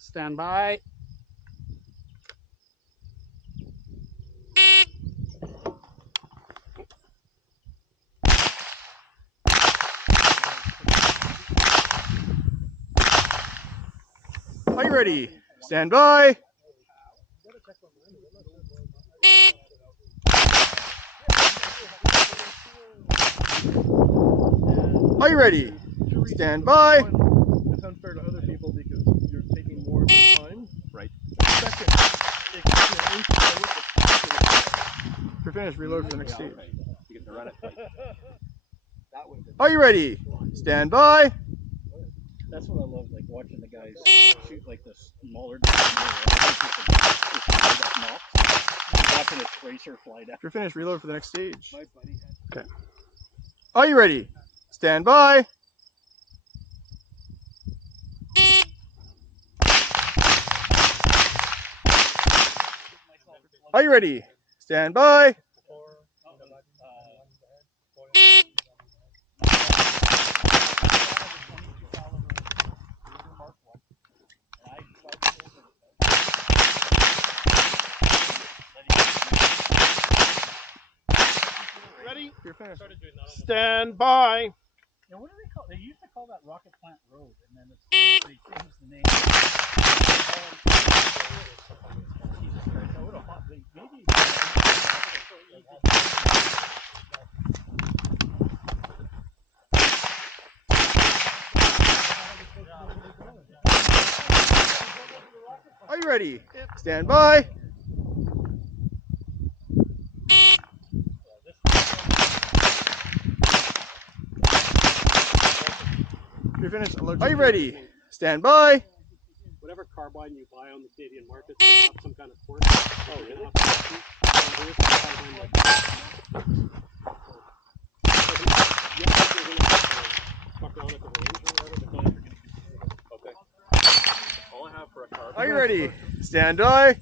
Stand by. Are you ready? Stand by. Are you ready? Stand by. It's unfair to other people because you're taking more of their time. Right. Second, If you're finished, reload for the next stage. You get to run it. Are you ready? Stand by. That's what I love, like watching the guys shoot like this smaller watching a tracer fly down. If you're finished, reload for the next stage. Okay. Are you ready? Stand by. Are you ready? Stand by. ready? You're finished. Stand by. Yeah, what do they call? They used to call that Rocket Plant Road, and then they changed the name. Are you ready? Stand by. You're finished. Are you ready? Stand by. Whatever carbine you buy on the Canadian market, they have some kind of port. Oh, really? Okay. All I have for a carbine. Are you ready? Stand by.